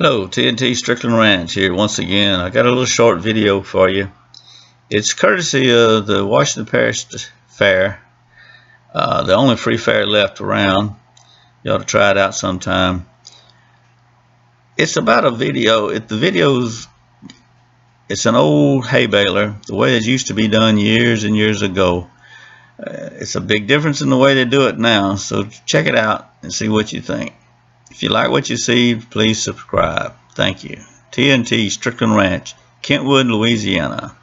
Hello, TNT Strickland Ranch here once again. I got a little short video for you. It's courtesy of the Washington Parish Fair, the only free fair left around. You ought to try it out sometime. It's about a video. It's an old hay baler, the way it used to be done years and years ago. It's a big difference in the way they do it now, so check it out and see what you think. If you like what you see, please subscribe. Thank you. TNT Strickland Ranch, Kentwood, Louisiana.